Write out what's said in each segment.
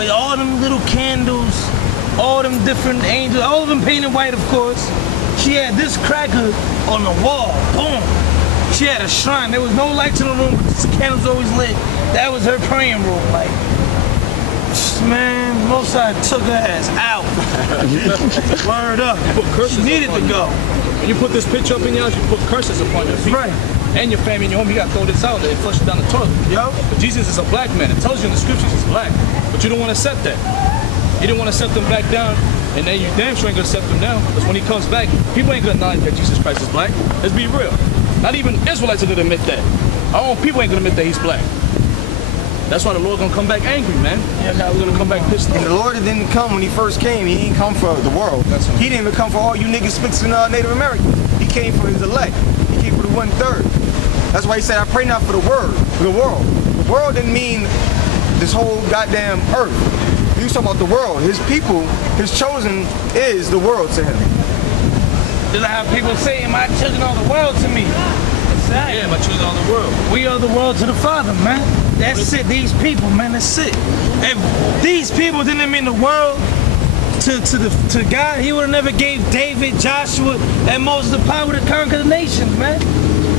with all them little candles, all them different angels, all of them painted white, of course. She had this cracker on the wall, boom. She had a shrine. There was no lights in the room, but the candles always lit. That was her praying room, like. Man, Mosai took her ass out. Word up. You put curses she needed to go. When you put this picture up in your house, you put curses upon your feet. Right. And your family and your home. You got to throw this out there and flush it down the toilet. Yo. But Jesus is a black man. It tells you in the scriptures he's black. But you don't want to accept that. You didn't want to accept them back down. And then you damn sure ain't going to accept him now. Because when he comes back, people ain't going to acknowledge that Jesus Christ is black. Let's be real. Not even Israelites are going to admit that. Our own people ain't going to admit that he's black. That's why the Lord's gonna come back angry, man. Yeah, now we're gonna come back pissed off. And the Lord didn't come when he first came. He didn't come for the world. He didn't even come for all you niggas mixing Native Americans. He came for his elect. He came for the 1/3. That's why he said, I pray not for the world. The world didn't mean this whole goddamn earth. He was talking about the world. His people, his chosen is the world to him. Just like how people say, my children are the world to me. Exactly. Yeah, my children are the world. We are the world to the Father, man. That's it. These people, man, that's it. If these people didn't mean the world to God, he would have never gave David, Joshua, and Moses the power to conquer the nations, man.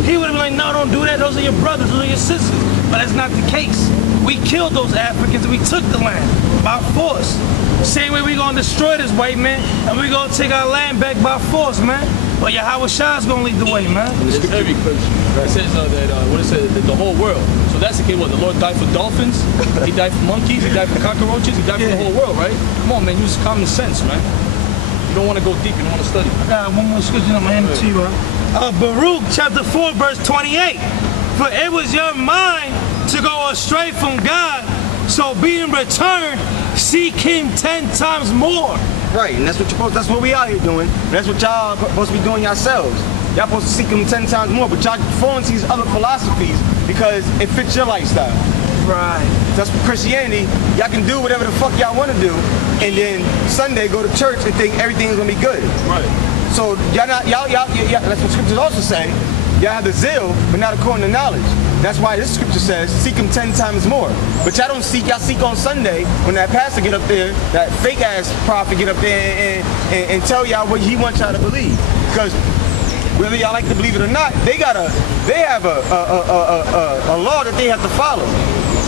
He would have been like, no, don't do that. Those are your brothers, those are your sisters. But that's not the case. We killed those Africans and we took the land by force. Same way we gonna destroy this white man and we gonna take our land back by force, man. But Yahweh Shah's gonna lead the way, man. It's every Christian. It says that the whole world. So that's the case. What, the Lord died for dolphins? He died for monkeys? He died for cockroaches? He died for the whole world, right? Come on, man. Use common sense, man. You don't want to go deep. You don't want to study. I got one more scripture I'm gonna hand it to you, Baruch chapter 4, verse 28. For it was your mind to go astray from God, so being returned, seek him 10 times more. Right, and that's what we out here doing. And that's what y'all supposed to be doing yourselves. Y'all supposed to seek him 10 times more, but y'all fall into these other philosophies because it fits your lifestyle. Right. That's what Christianity, y'all can do whatever the fuck y'all want to do, and then Sunday go to church and think everything's gonna be good. Right. So y'all that's what scriptures also say. Y'all have the zeal, but not according to knowledge. That's why this scripture says, seek him 10 times more. But y'all don't seek, y'all seek on Sunday when that pastor get up there, that fake ass prophet get up there and tell y'all what he wants y'all to believe. Because whether y'all like to believe it or not, they have a law that they have to follow.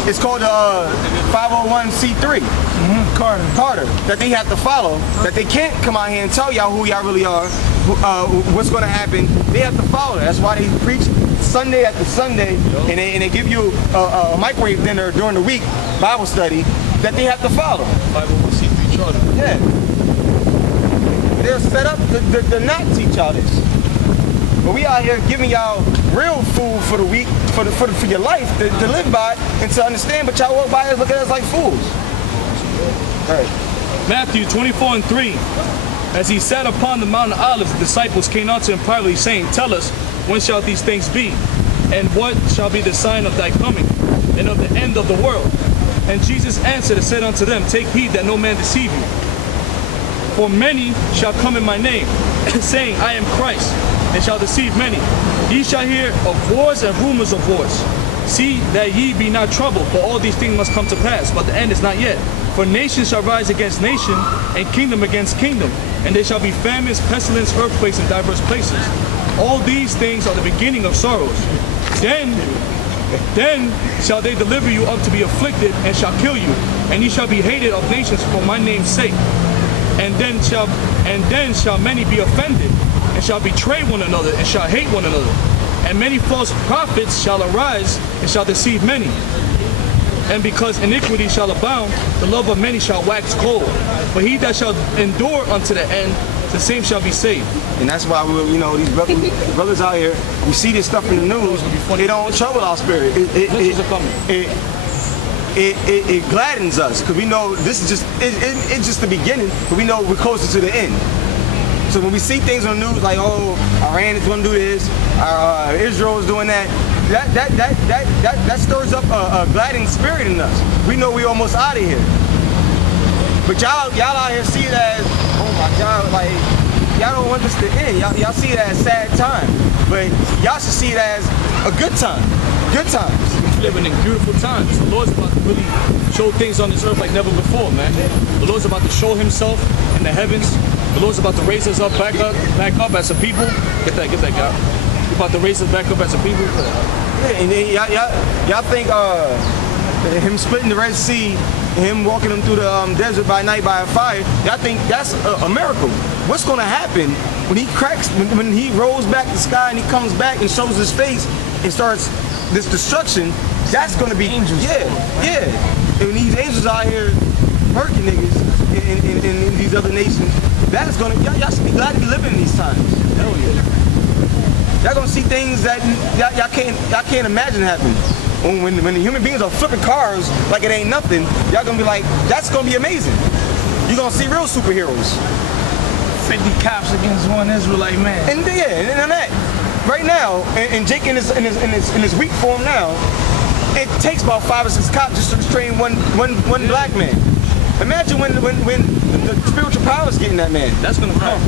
It's called 501c3. Carter. That they have to follow. That they can't come out here and tell y'all who y'all really are, what's going to happen. They have to follow. That's why they preach Sunday after Sunday, and they give you a microwave dinner during the week, Bible study, that they have to follow. 501c3 charter. Yeah. They're set up to not teach y'all this. But we out here giving y'all real food for the week, for your life to live by and to understand, but y'all walk by and look at us like fools. All right. Matthew 24:3. As he sat upon the Mount of Olives, the disciples came unto him privately, saying, Tell us, when shall these things be? And what shall be the sign of thy coming, and of the end of the world? And Jesus answered and said unto them, Take heed that no man deceive you. For many shall come in my name, saying, I am Christ, and shall deceive many. Ye shall hear of wars and rumors of wars. See that ye be not troubled, for all these things must come to pass, but the end is not yet. For nation shall rise against nation, and kingdom against kingdom, and there shall be famines, pestilence, earthquakes in diverse places. All these things are the beginning of sorrows. Then shall they deliver you up to be afflicted, and shall kill you, and ye shall be hated of nations for my name's sake. And then shall many be offended, and shall betray one another, and shall hate one another. And many false prophets shall arise, and shall deceive many. And because iniquity shall abound, the love of many shall wax cold. But he that shall endure unto the end, the same shall be saved. And that's why these brothers out here, we see this stuff in the news, it don't trouble our spirit. It gladdens us, because we know this is it's just the beginning, but we know we're closer to the end. So when we see things on the news like, oh, Iran is going to do this, Israel is doing that, that stirs up a gladding spirit in us. We know we're almost out of here. But y'all out here see it as, oh my God, like, y'all don't want this to end. Y'all see it as sad time. But y'all should see it as a good time. Good times. We're living in beautiful times. The Lord's about to really show things on this earth like never before, man. The Lord's about to show himself in the heavens. The Lord's about to raise us up, back up as a people. Get that guy. He's about to raise us back up as a people. Yeah, and then y'all think him splitting the Red Sea, him walking them through the desert by night by a fire, y'all think that's a miracle? What's gonna happen when he cracks, when he rolls back the sky and he comes back and shows his face and starts this destruction? That's gonna be angels. Yeah. And when these angels out here hurting niggas in these other nations, that is gonna, y'all should be glad to be living in these times. Hell yeah. Y'all gonna see things that y'all can't imagine happening. When the human beings are flipping cars like it ain't nothing, y'all gonna be like, that's gonna be amazing. You're gonna see real superheroes. 50 cops against one Israelite man. And that right now, and Jake in his weak form now, it takes about 5 or 6 cops just to restrain one black man. Imagine when the spiritual powers getting that man. That's gonna crack.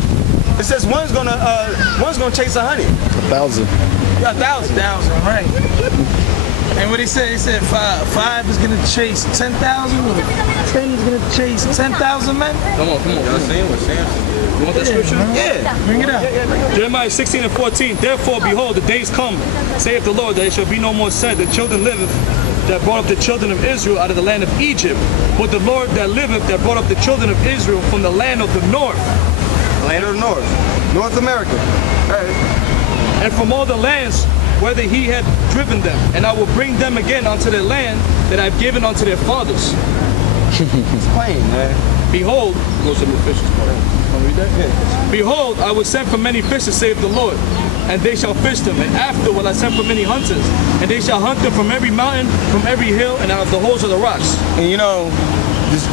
It says one's gonna chase 100. 1,000. Yeah, 1,000. Right. And what he said five is gonna chase 10,000, or 10 is gonna chase 10,000 men. Come on. Y'all seeing what Samson did? You want that scripture? Yeah. Bring it out. Jeremiah 16:14. Therefore, behold, the days come, saith the Lord, that it shall be no more said, the children liveth that brought up the children of Israel out of the land of Egypt, but the Lord that liveth that brought up the children of Israel from the land of the north. Land of the North. North America. All right. And from all the lands whether he had driven them, and I will bring them again unto the land that I've given unto their fathers. It's plain, man. Behold, goes to the fishes. Read that? Yeah. Behold, I will send for many fishes, save the Lord, and they shall fish them. And after will I send for many hunters, and they shall hunt them from every mountain, from every hill, and out of the holes of the rocks. And you know,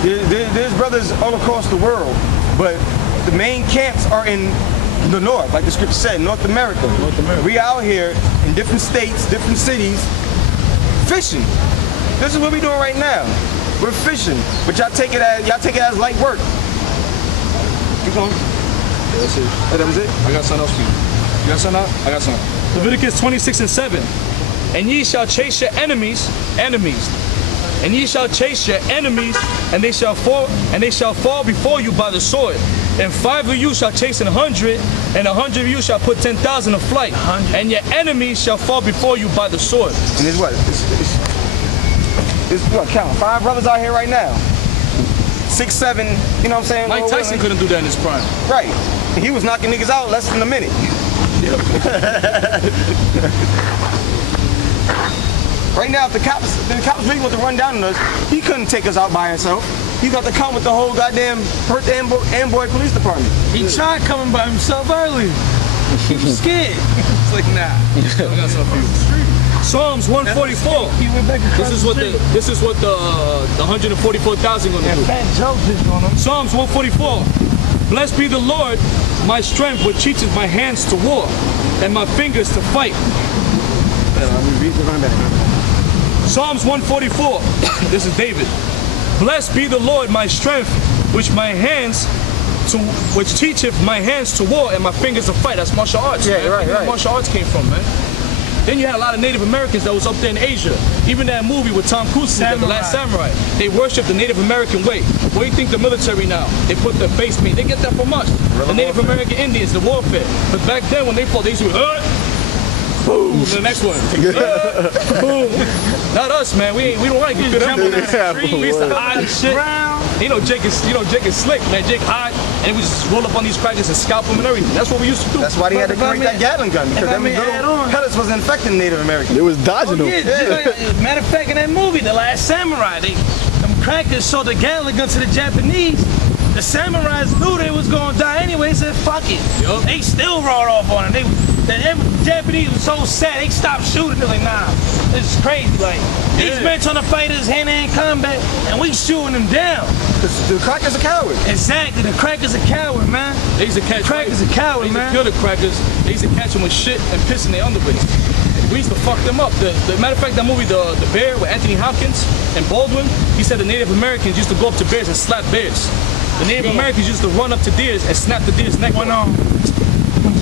there's brothers all across the world, but the main camps are in the north, like the scripture said, North America. We out here in different states, different cities, fishing. This is what we're doing right now. We're fishing, but y'all take it as light work. Keep going. Yeah, that's it. Oh, that was it? I got something else for you. You got something out? I got something. Leviticus 26:7. And ye shall chase your enemies. And ye shall chase your enemies, and they shall fall before you by the sword. And 5 of you shall chase 100, and 100 of you shall put 10,000 to flight. 100. And your enemies shall fall before you by the sword. And it's what? It's what? Count 5 brothers out here right now. 6, 7. You know what I'm saying? Mike Lord Tyson willing. couldn't do that in his prime. Right. He was knocking niggas out less than a minute. Right now, if the cops really want to run down on us, he couldn't take us out by himself. He got to come with the whole goddamn Perth Amboy Police Department. He tried coming by himself earlier. He was scared. It's like, nah. I got something for you. Psalms 144. He went back across This is what the 144,000 gonna do. Fat Joe just on him. Psalms 144. Blessed be the Lord, my strength, which teaches my hands to war and my fingers to fight. Psalms 144. This is David. Blessed be the Lord, my strength, which teacheth my hands to war and my fingers to fight. That's martial arts. Yeah, man. right, That's where right. martial arts came from, man. Then you had a lot of Native Americans that was up there in Asia. Even that movie with Tom Cruise, The Last Samurai. They worship the Native American way. What do you think the military now? They put the face paint. They get that from us. The Native American Indians, the warfare. But back then when they fought, they used to go, boom, the next one. Boom. Not us, man. We don't like to get We used to hide and shit. You know Jake is slick, man. Jake hide, and we just roll up on these crackers and scalp them and everything. That's what we used to do. That's why they had to create that Gatling gun, because them little pellets was infecting Native Americans. It was dodging them. Matter of fact, in that movie, The Last Samurai, them crackers sold the Gatling gun to the Japanese. The samurais knew they was gonna die anyway. They said, "Fuck it." Yup. They still rolled off on it. The Japanese was so sad they stopped shooting. They're like, "Nah, this is crazy." Like these men trying to fight us hand-to-hand combat, and we shooting them down. The crackers are cowards. Exactly, the crackers a coward, man. They used to catch Crackers a coward, They used man. to kill the crackers. They used to catch them with shit and piss in their underwears. We used to fuck them up. The matter of fact, that movie, The Bear, with Anthony Hopkins and Baldwin, he said the Native Americans used to go up to bears and slap bears. The Native Americans used to run up to deers and snap the deer's neck. When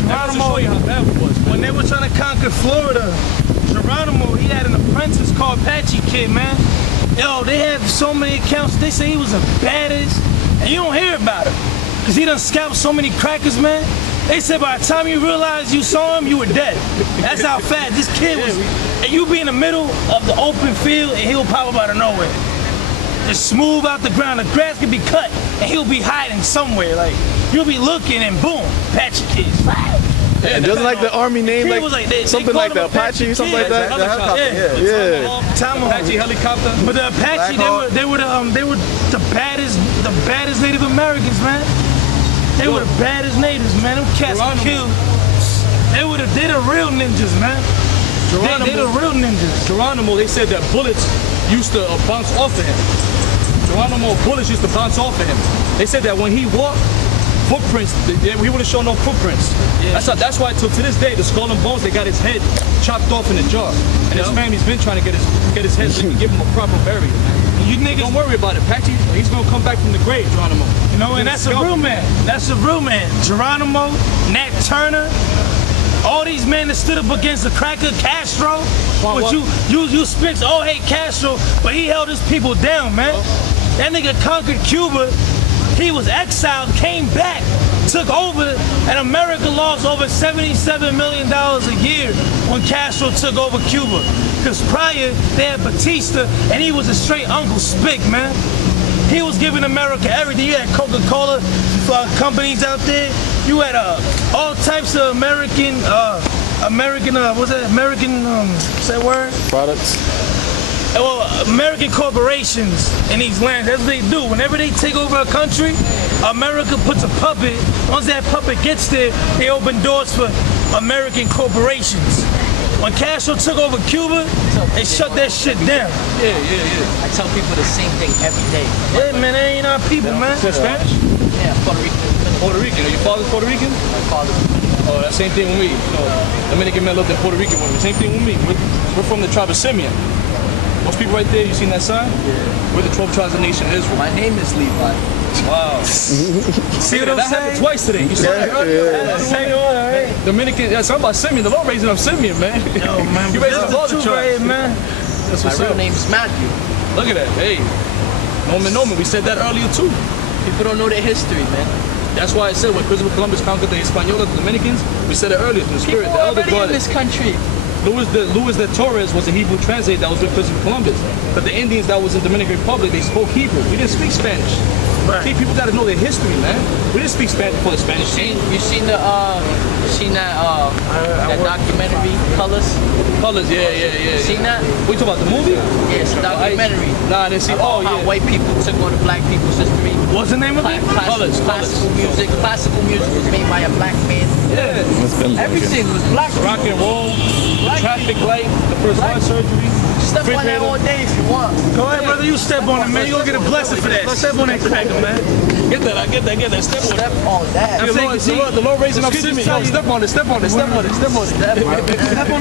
That's to show you how bad it was, man. when they were trying to conquer Florida, Geronimo, he had an apprentice called Apache Kid, man. Yo, they have so many accounts. They say he was the baddest, and you don't hear about him. Because he done scalped so many crackers, man. They said by the time you realized you saw him, you were dead. That's how fast this kid was. And you be in the middle of the open field, and he'll pop up out of nowhere. Just smooth out the ground. The grass could be cut, and he'll be hiding somewhere. Like, you'll be looking, and boom, Apache Kids. And doesn't like the army name He like was like they something called like the him Apache Apache or something like Kid. that? The helicopter, Yeah. Yeah. Tomahawk. Apache helicopter. But the Apache, they were the baddest Native Americans, man. They were the baddest natives, man. Them cats were killed. They the real ninjas, man. They the real ninjas. Geronimo, they said that bullets used to bounce off of him. Geronimo, bullets used to bounce off of him. They said that when he walked, footprints, he would have shown no footprints. Yeah. That's why till to this day, the skull and bones, they got his head chopped off in a jar. And his family's been trying to get his head so they can give him a proper burial, man. You niggas Don't worry about it, Apache. He's gonna come back from the grave, Geronimo. You know, and that's a real man. That's a real man. Geronimo, Nat Turner, all these men that stood up against the cracker, Castro. But you speaks, oh hey Castro, but he held his people down, man. That nigga conquered Cuba. He was exiled, came back, took over, and America lost over $77 million a year when Castro took over Cuba. Because prior, they had Batista, and he was a straight Uncle Spick, man. He was giving America everything. You had Coca-Cola companies out there. You had all types of American, what's that word? Products. Well, American corporations in these lands, that's what they do. Whenever they take over a country, America puts a puppet. Once that puppet gets there, they open doors for American corporations. When Castro took over Cuba, they shut that shit down. Yeah. I tell people the same thing every day. Yeah, man, they ain't our people, man. Is that Spanish? Yeah, Puerto Rican. Puerto Rican. Are your father's Puerto Rican? My father. Oh, that same thing with me. You know, Dominican men lived in Puerto Rican women. Same thing with me. We're from the tribe of Simeon. Most people right there, you seen that sign? Yeah. We're the 12 tribes of the nation of Israel. My name is Levi. Wow. See what I'm That happened saying? twice today. You saw that earlier? Same order, right? Dominican, yeah, something about Simeon. The Lord raising up Simeon, man. Yo, man, You but raising this up is all the the truth right here, tribes. man. That's My what's real up. name is Matthew. Look at that. Hey. Nomen. We said that earlier too. People don't know their history, man. That's why I said when Christopher Columbus conquered the Hispaniola, the Dominicans, we said it earlier from the spirit. People The elder already in God, this country. Luis de Torres was a Hebrew translator that was with Christopher Columbus. But the Indians that was in Dominican Republic, they spoke Hebrew. We didn't speak Spanish. Right. See, people got to know their history, man. We didn't speak Spanish before the Spanish came. You seen that documentary, Colors? Colors, yeah. Seen that? We talking about the movie? Yeah, it's a documentary. Nah, I didn't see. About how white people took on the black people's history. What's the name of it? Classical music. Classical music was made by a black man. Yeah. It's been Everything was black. Rock and roll, the traffic light, the first heart surgery. Step on that all day if you want. Go ahead, brother. You step on it, man. You gonna get a blessing for that. Step on that cracker, man. Get that. Step on it. Step on that. The Lord raising up Excuse me, Simeon. Yo, step step on it. Step on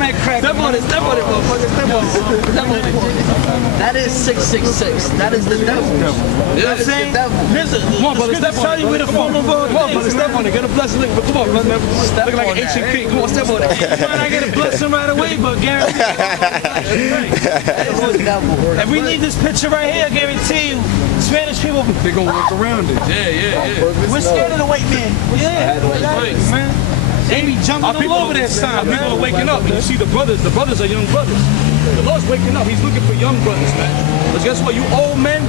that cracker. Step on it, motherfucker. That is 666. That is the devil. You know what I'm saying? Come on, brother, step on tell it. you where the form of all Come on, brother, things, step on it. Get a blessing. Come on, brother. Look like on an ancient that. king. Come on, step on it. man. I get a blessing right away, but guarantee. That is the devil. If we need this picture right here, I guarantee you, Spanish people, They're gonna work around it. Yeah. We're scared of the white man. yeah, man. They be jumping Our people all over that our sign, people are man. waking up. And you see the brothers are young brothers. The Lord's waking up. He's looking for young brothers, man. Because guess what? You old men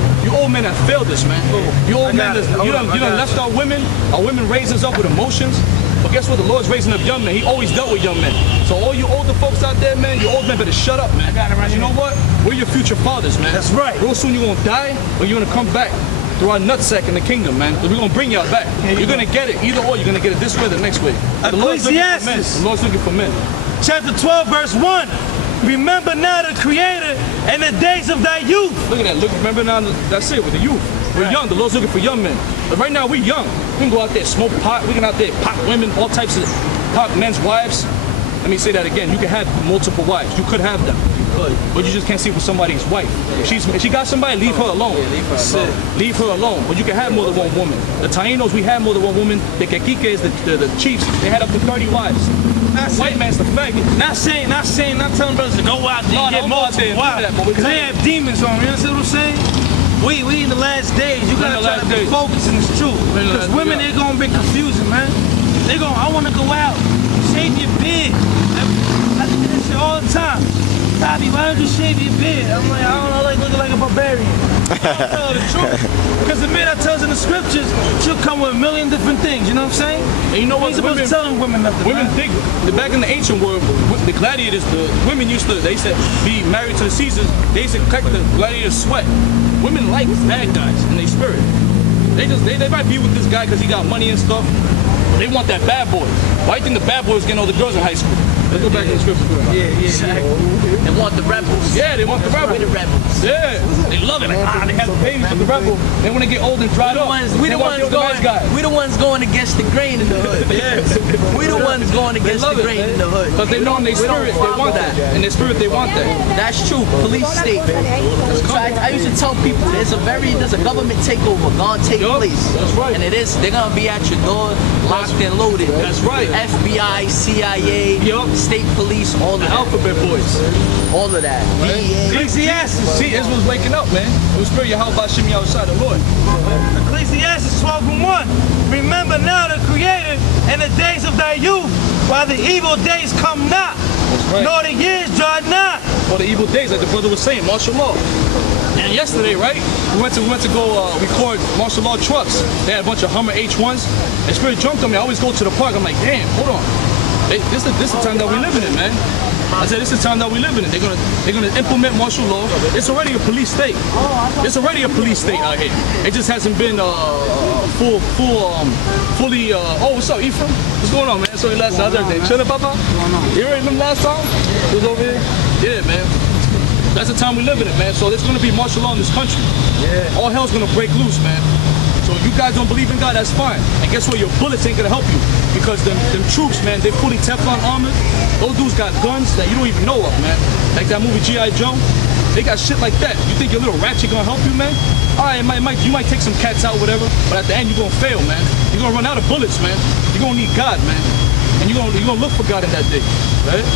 have failed us, man. You old men, you done left our women. Our women raised us up with emotions. But guess what? The Lord's raising up young men. He always dealt with young men. So all you older folks out there, man, you old men better shut up, man. I got it right You here. know what? We're your future fathers, man. That's right. Real soon you're gonna die, or you're gonna come back through our nutsack in the kingdom, man. We're gonna bring y'all back. You're gonna get it either or. You're gonna get it this way or the next way. The Lord's looking for men. Ecclesiastes. The Lord's looking for men. Chapter 12, verse 1. Remember now the Creator and the days of thy youth. Look at that. Look, remember now, that's it, with the youth. We're young. The Lord's looking for young men. But right now, we're young. We can go out there, smoke pot. We can out there pop women, all types of pop men's wives. Let me say that again. You can have multiple wives. You could have them. could. But you just can't sleep with somebody's wife. If she got somebody, leave her alone. leave her alone. Leave her alone. But you can have more than one woman. The Tainos, we have more than one woman. The Kekikes, the chiefs, they had up to 30 wives. White man's the faggot. Not telling brothers to go out there and get multiple wives. Because they have demons on them, you understand what I'm saying? We in the last days, you gotta try to be focused and it's true. Because women, they're gonna be confusing, man. They gonna, I wanna go out, shave your beard. I do that shit all the time. Bobby, why don't you shave your beard? I'm like, I don't know, like looking like a barbarian. I tell the truth. Because the minute I tells in the scriptures, she'll come with a million different things, you know what I'm saying? And you know what? Ain't supposed to telling women nothing. Women man. think back in the ancient world, the gladiators, the women used to, they said, be married to the Caesars. They used to collect the gladiators' sweat. Women like bad guys in their spirit. They might be with this guy because he got money and stuff. But they want that bad boy. Why do you think the bad boys getting all the girls in high school? Let's go back to the scripture. They want the rebels. Yeah, they want the rebel. We're the rebels. Yeah, they love it. Like, they have babies with the rebel. Then when they get old and dried up, We they the want ones to kill the nice guy. going. We the ones going against the grain in the hood. We the ones going against the grain in the hood. Because they know in their spirit they want that. In their spirit they want that. That's true. Police state. So I used to tell people there's a government takeover gonna take place. That's right. And they're gonna be at your door, locked and loaded. That's right. FBI, CIA, state police, all of The that. alphabet boys. All of that. DEA. Ecclesiastes. See, Israel's waking up, man. It was spirit Yahweh Shimmy outside the Lord. Ecclesiastes 12:1. Remember now the Creator and the days of thy youth, while the evil days come not, right. nor the years draw not. Or the evil days, like the brother was saying, martial law. And yesterday, right, we went to go record martial law trucks. They had a bunch of Hummer H1s. And Spirit jumped on me. I always go to the park. I'm like, damn, hold on. This is the time that we living in, man. I said, this is the time that we living in. They're gonna implement martial law. It's already a police state. It's already a police state out here. It just hasn't been fully. Oh, what's up, Ephraim? What's going on, man? So last Saturday, chilling, Papa. You remember last time? It was over here. Yeah, man. That's the time we live in it, man. So there's gonna be martial law in this country. Yeah. All hell's gonna break loose, man. So if you guys don't believe in God, that's fine. And guess what? Your bullets ain't gonna help you. Because them troops, man, they fully Teflon armored. Those dudes got guns that you don't even know of, man. Like that movie G.I. Joe. They got shit like that. You think your little ratchet gonna help you, man? All right, you might take some cats out, whatever, but at the end you're gonna fail, man. You're gonna run out of bullets, man. You're gonna need God, man. And you're gonna look for God in that day, right?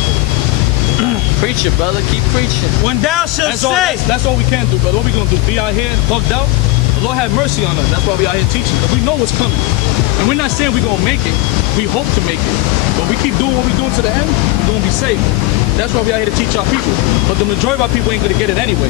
Preach it, brother. Keep preaching. When thou shalt say, That's all we can do, brother. What we gonna do? Be out here bugged out? The Lord have mercy on us. That's why we out here teaching. Because we know what's coming. And we're not saying we're gonna make it. We hope to make it. But we keep doing what we're doing to the end, we're gonna be safe. That's why we out here to teach our people. But the majority of our people ain't gonna get it anyway.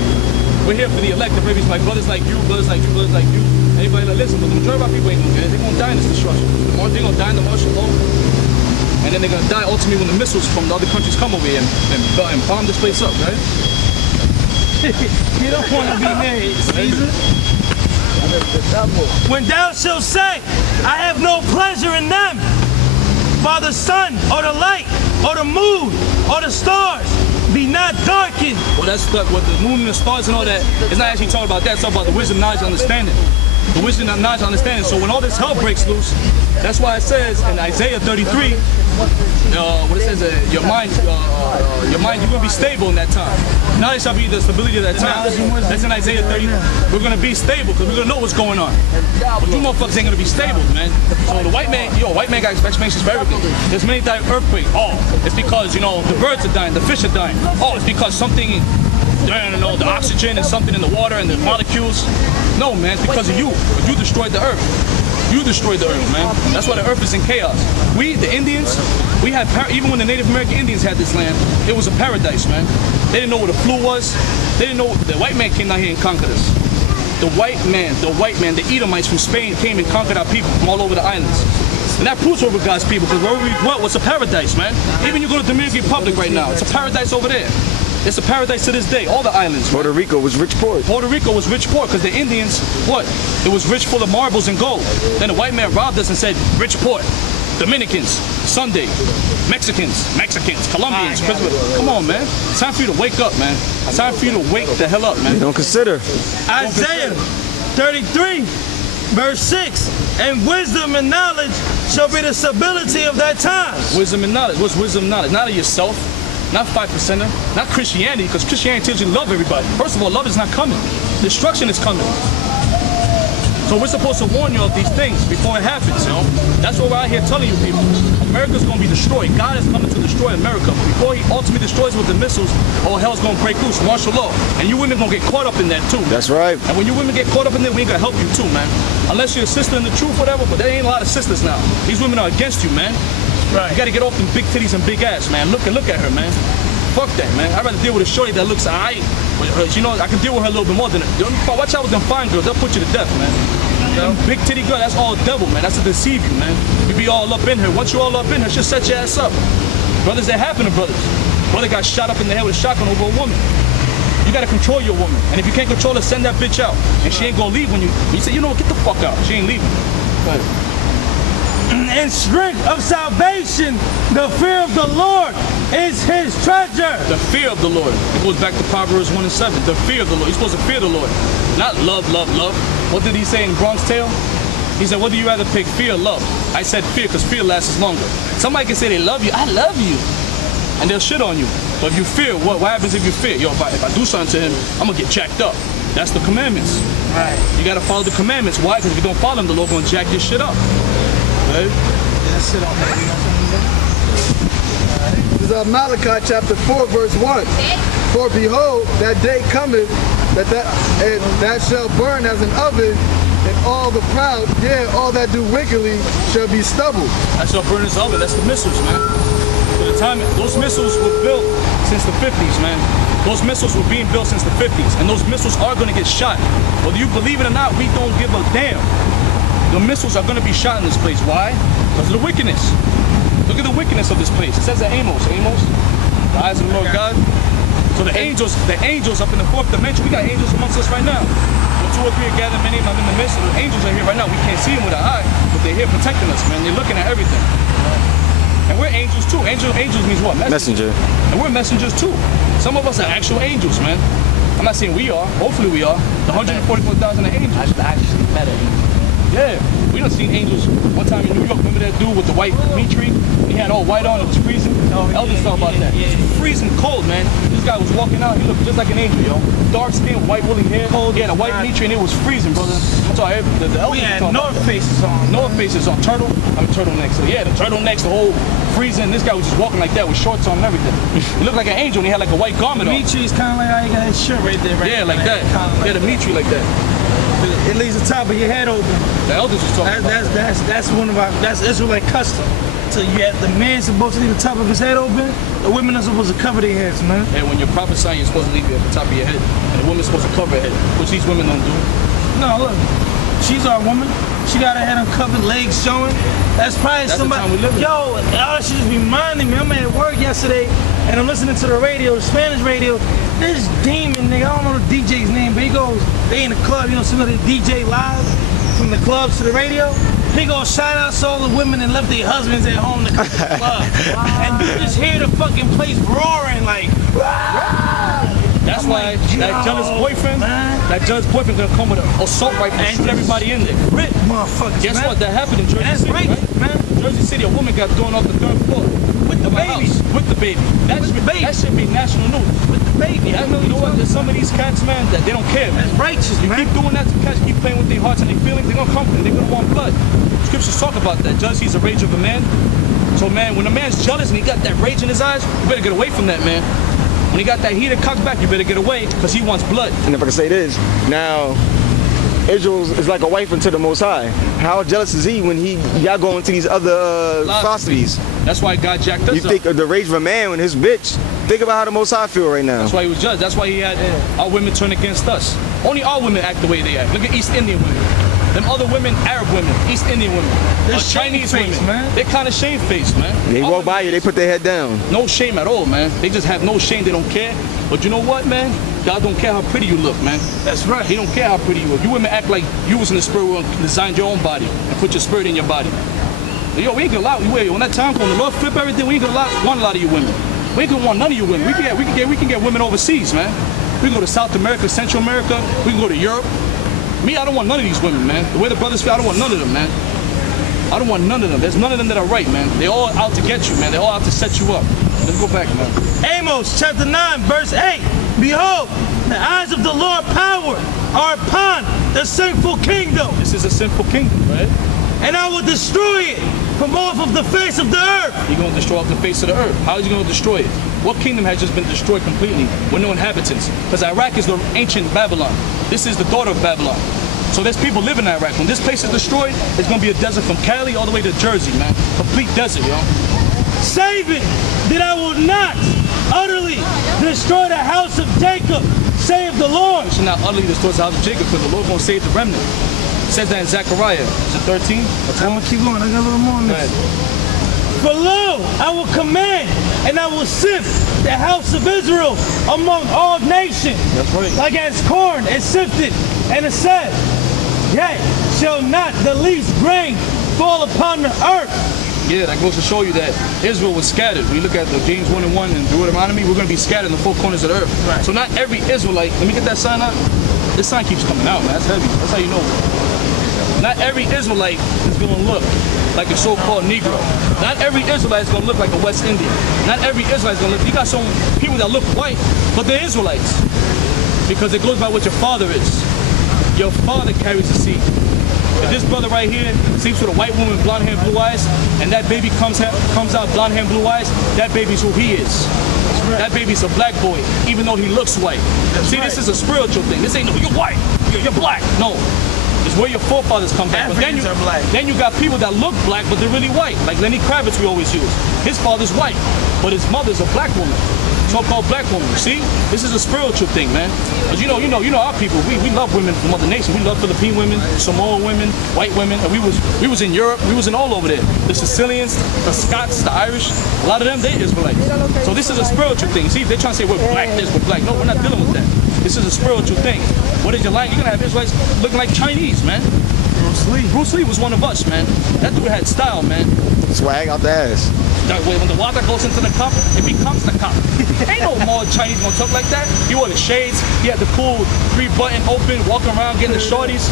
We're here for the elect. Maybe it's like brothers like you, brothers like you, brothers like you. Anybody that listen, but the majority of our people ain't gonna get it. They're gonna die in this destruction. They're gonna die in the martial law. And then they're gonna die ultimately when the missiles from the other countries come over here and bomb this place up, right? you don't want to be married, Caesar. When thou shalt say, I have no pleasure in them, while the sun or the light or the moon or the stars be not darkened. Well, that's what the moon and the stars and all that. It's not actually talking about that. It's talking about the wisdom, knowledge, understanding. The wisdom, knowledge, understanding. So when all this hell breaks loose, that's why it says in Isaiah 33, what it says, your mind, you're gonna be stable in that time. Knowledge shall be the stability of that time. That's in Isaiah 30. We're gonna be stable because we're gonna know what's going on. But you motherfuckers ain't gonna be stable, man. So the white man got explanations for everything. There's many types of earthquakes. Oh, it's because the birds are dying, the fish are dying. Oh, it's because something. I don't know, the oxygen and something in the water and the molecules. No, man, it's because of you. You destroyed the earth. You destroyed the earth, man. That's why the earth is in chaos. We, the Indians, we had, even when the Native American Indians had this land, it was a paradise, man. They didn't know what the flu was. They didn't know, the white man came down here and conquered us. The white man, the Edomites from Spain came and conquered our people from all over the islands. And that proves we're God's people, because wherever we went was a paradise, man. Even you go to Dominican Republic right now, it's a paradise over there. It's a paradise to this day, all the islands. Puerto Rico was rich port. Puerto Rico was rich port because the Indians, what? It was rich full of marbles and gold. Then the white man robbed us and said, rich port. Dominicans, Sunday, Mexicans, Colombians. Come on, man. It's time for you to wake up, man. It's time for you to wake the hell up, man. You don't consider. Isaiah 33, verse 6. And wisdom and knowledge shall be the stability of thy times. Wisdom and knowledge. What's wisdom and knowledge? Not of yourself. not 5%er, not Christianity, because Christianity tells you to love everybody. First of all, love is not coming. Destruction is coming. So we're supposed to warn you of these things before it happens, you know? That's what we're out here telling you people. America's gonna be destroyed. God is coming to destroy America. Before he ultimately destroys with the missiles, all hell's gonna break loose, martial law. And you women gonna get caught up in that too. That's right. And when you women get caught up in that, we ain't gonna help you too, man. Unless you're a sister in the truth, whatever, but there ain't a lot of sisters now. These women are against you, man. Right. You gotta get off them big titties and big ass, man. Look at her, man. Fuck that, man. I'd rather deal with a shorty that looks alright. You know, I can deal with her a little bit more than her. Watch out with them fine girls, they'll put you to death, man. Them big titty girl, that's all devil, man. That's to deceive you, man. You be all up in her. Once you all up in her, she'll set your ass up. Brothers, that happen to brothers. Brother got shot up in the head with a shotgun over a woman. You gotta control your woman. And if you can't control her, send that bitch out. And she ain't gonna leave when you say, you know what, get the fuck out. She ain't leaving. But And strength of salvation, the fear of the Lord is his treasure. the fear of the Lord. It goes back to Proverbs 1 and 7. The fear of the Lord. You're supposed to fear the Lord. Not love, love, love. What did he say in Bronx Tale? He said, what do you rather pick, fear or love? I said fear, because fear lasts longer. Somebody can say they love you. I love you. And they'll shit on you. But if you fear, what happens if you fear? Yo, if I do something to him, I'm going to get jacked up. That's the commandments. Right. You got to follow the commandments. Why? Because if you don't follow them, the Lord going to jack your shit up. Right? That's it on that. You know something? This is Malachi chapter 4, verse 1. For behold, that day cometh, that shall burn as an oven, and all the proud, yea, all that do wickedly, shall be stubble. That's your burn this oven. That's the missiles, man. For the time, those missiles were built since the 50s, man. Those missiles were being built since the 50s, and those missiles are going to get shot. Whether you believe it or not, we don't give a damn. The missiles are going to be shot in this place. Why? Because of the wickedness. Look at the wickedness of this place. It says that Amos, the eyes of the Lord God. So the angels up in the fourth dimension, we got angels amongst us right now. When 2 or 3 are gathered, many of them in the midst, the angels are here right now. We can't see them with our eye, but they're here protecting us, man. They're looking at everything. And we're angels too. Angels means what? Messenger. And we're messengers too. Some of us are actual angels, man. I'm not saying we are. Hopefully we are. The 144,000 angels. I've actually met an angel. Yeah, we done seen angels one time in New York. Remember that dude with the white meat tree? He had all white on, it was freezing. Elders thought about that. It was freezing cold, man. This guy was walking out, he looked just like an angel, yo. Dark skin, white woolly hair. He had a white meat tree and it was freezing, brother. That's all the elders We had talking North about. Faces on. North Faces on. Turtlenecks. So yeah, the turtlenecks, the whole freezing. This guy was just walking like that with shorts on and everything. He looked like an angel and he had like a white garment on. Dimitri's kind of like how you got his shirt right there, right? Yeah, like that. Kinda Yeah, the meat tree like that. It leaves the top of your head open. The elders was talking about that. That's one of our, that's Israelite custom. So you have the man supposed to leave the top of his head open. The women are supposed to cover their heads, man. And when you're prophesying, you're supposed to leave it at the top of your head. And the woman's supposed to cover her head, which these women don't do. No, look, she's our woman. She got her head uncovered, legs showing. That's probably That's the somebody. time we live in. Yo, y'all should just be minding me. I'm at work yesterday, and I'm listening to the radio, the Spanish radio. This demon nigga, I don't know the DJ's name, but he goes, they in the club, you know, some of the DJ live from the clubs to the radio. He goes, shout out to all the women that left their husbands at home to come to the club. And you just hear the fucking place roaring like, That's why that jealous boyfriend, gonna come with an assault rifle and shoot everybody in there. Rip motherfuckers, Guess man. what? That happened in Jersey And that's City, right, right? man. Jersey City, a woman got thrown off the 3rd floor With the of a baby. house with the baby. That should be national news. With the baby. Yeah, you know what? There's some of these cats, man, that they don't care, man. That's righteous, You man. keep doing that to cats, keep playing with their hearts and their feelings, they're gonna come for you. They're gonna want blood. Scriptures talk about that. Jealousy is a rage of a man. So, man, when a man's jealous and he got that rage in his eyes, you better get away from that, man. When he got that heated cocked back, you better get away because he wants blood. And if I can say this, now Israel is like a wife unto the Most High. How jealous is he when y'all go into these other atrocities? That's why God jacked us You up. think of the rage of a man when his bitch. Think about how the Most High feel right now. That's why he was judged. That's why he had our women turn against us. Only our women act the way they act. Look at East Indian women. Them other women, Arab women, East Indian women, They're Chinese shamefaced, women, man. they're kind of shamefaced, man. They Our walk women- by you, they put their head down. No shame at all, man. They just have no shame. They don't care. But you know what, man? God don't care how pretty you look, man. That's right. He don't care how pretty you look. You women act like you was in the spirit world and designed your own body and put your spirit in your body. Yo, we ain't gonna allow you. When that time comes, the Lord flip everything. We ain't gonna want a lot of you women. We ain't gonna want none of you women. We can get women overseas, man. We can go to South America, Central America. We can go to Europe. Me, I don't want none of these women, man. The way the brothers feel, I don't want none of them, man. I don't want none of them. There's none of them that are right, man. They all out to get you, man. They all out to set you up. Let's go back, man. Amos chapter 9, verse 8. Behold, the eyes of the Lord power are upon the sinful kingdom, This is a sinful kingdom, right? and I will destroy it from off of the face of the earth. You're going to destroy off the face of the earth. How are you going to destroy it? What kingdom has just been destroyed completely with no inhabitants? Because Iraq is the ancient Babylon. This is the daughter of Babylon. So there's people living in Iraq. When this place is destroyed, it's going to be a desert from Cali all the way to Jersey, man. Complete desert, yo. Save it, that I will not utterly destroy the house of Jacob, save the Lord. You should not utterly destroy the house of Jacob because the Lord going to save the remnant. It says that in Zechariah. Is it 13? I'm gonna keep going. I got a little more on Go this. ahead. For lo, I will command, and I will sift the house of Israel among all nations. That's right. Like as corn is sifted, and it said, yet shall not the least grain fall upon the earth. Yeah, that goes to show you that Israel was scattered. When you look at the James 1 and 1 and Deuteronomy, we're going to be scattered in the four corners of the earth. Right. So not every Israelite, let me get that sign out. This sign keeps coming out, man. That's heavy. That's how you know. Not every Israelite is going to look like a so-called Negro. Not every Israelite is going to look like a West Indian. Not every Israelite is going to look. You got some people that look white, but they're Israelites. Because it goes by what your father is. Your father carries the seed. If this brother right here sleeps with a white woman, blonde hair, blue eyes, and that baby comes out blonde hair, blue eyes, that baby's who he is. That baby's a black boy, even though he looks white. See, this is a spiritual thing. This ain't no, you're white, you're black. No. It's where your forefathers come back. But then Africans are black. Then you got people that look black, but they're really white. Like Lenny Kravitz we always use. His father's white, but his mother's a black woman. So-called black woman. See? This is a spiritual thing, man. Because you know our people, we love women from other nations. We love Philippine women, Samoan women, white women. And we was in Europe, we was in all over there. The Sicilians, the Scots, the Irish, a lot of them, they Israelites. So this is a spiritual thing. See, they're trying to say we're black this, we're black. No, we're not dealing with that. This is a spiritual thing. What is your language? You're gonna have Israelites looking like Chinese, man. Bruce Lee. Bruce Lee was one of us, man. That dude had style, man. Swag out the ass. That way, when the water goes into the cup, it becomes the cup. Ain't no more Chinese gonna talk like that. He wore the shades. He had the cool 3-button open, walking around getting the shorties.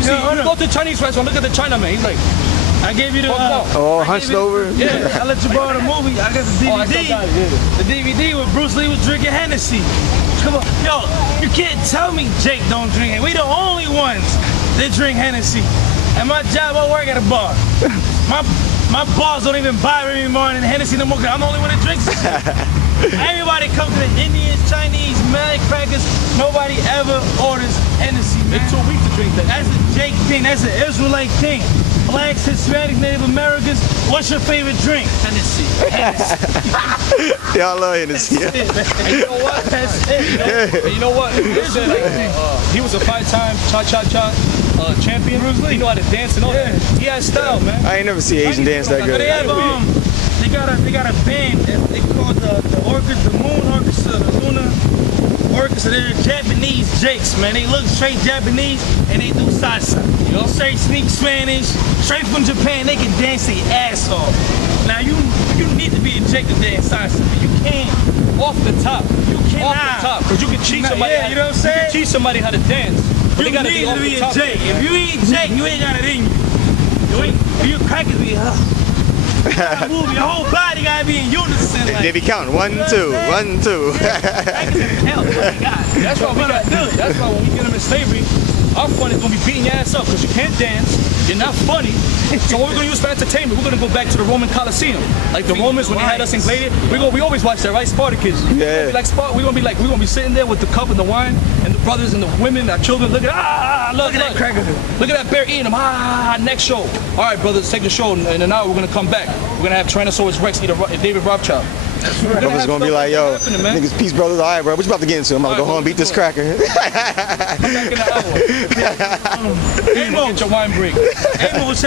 You see, you go to Chinese restaurant, look at the Chinaman. He's like, I gave you the. Oh, hunched over. yeah. I let you borrow the movie. I got the DVD. Oh, I still got it, yeah. The DVD where Bruce Lee was drinking Hennessy. Come on, yo, you can't tell me Jake don't drink it. We the only ones that drink Hennessy. At my job, I work at a bar. My boss don't even buy me more than Hennessy no more. 'Cause I'm the only one that drinks it. Everybody comes to the Indians, Chinese, Mad Crackers. Nobody ever orders Hennessy, man. It's too weak to drink that. That's a Jake thing. That's an Israelite thing. Blacks, Hispanics, Native Americans. What's your favorite drink? Tennessee. Y'all love Hennessy. That's it, man. And you know what? That's it. And you know what? He was a 5-time cha-cha-cha champion. He know how to dance and all that. He has style, man. I ain't never see Asian dance that But they good. have they got a band that they call the Orchestra, the Moon Orchestra, the Luna Orchestra. They're Japanese Jakes, man. They look straight Japanese and they do salsa. You know, straight sneak Spanish, straight from Japan. They can dance their ass off. Now you need to be a Jake to dance salsa, but you can't. Off the top. You cannot. Off the top. Because you can cheat Nah, somebody. yeah, you know what I'm You saying? can teach somebody how to dance. But You they gotta need be off to be the a top. Jake. If you ain't Jake, you ain't got it in you. If you crackers be move, your whole body gotta be in unison. Like, They be counting 1, 2, 1, 2. That's why when we get them in slavery, our fun is gonna be beating your ass up because you can't dance, you're not funny. So what we're gonna use for entertainment, we're gonna go back to the Roman Coliseum. Like the Romans when they had us in gladiator, we always watch that, right? Spartacus. Yeah. We're gonna be sitting there with the cup and the wine and the brothers and the women, our children, look at Look at that cracker. Look at that bear eating them. Next show. All right, brothers, take the show. In an hour, we're gonna come back. We're gonna have Tyrannosaurus Rex eat a David Rothschild. Brothers gonna be like, yo, niggas, peace, brothers. All right, bro, what you about to get into? I'm about to go home and beat this cracker. Come back in an hour. Amos, Get your wine break. Amos,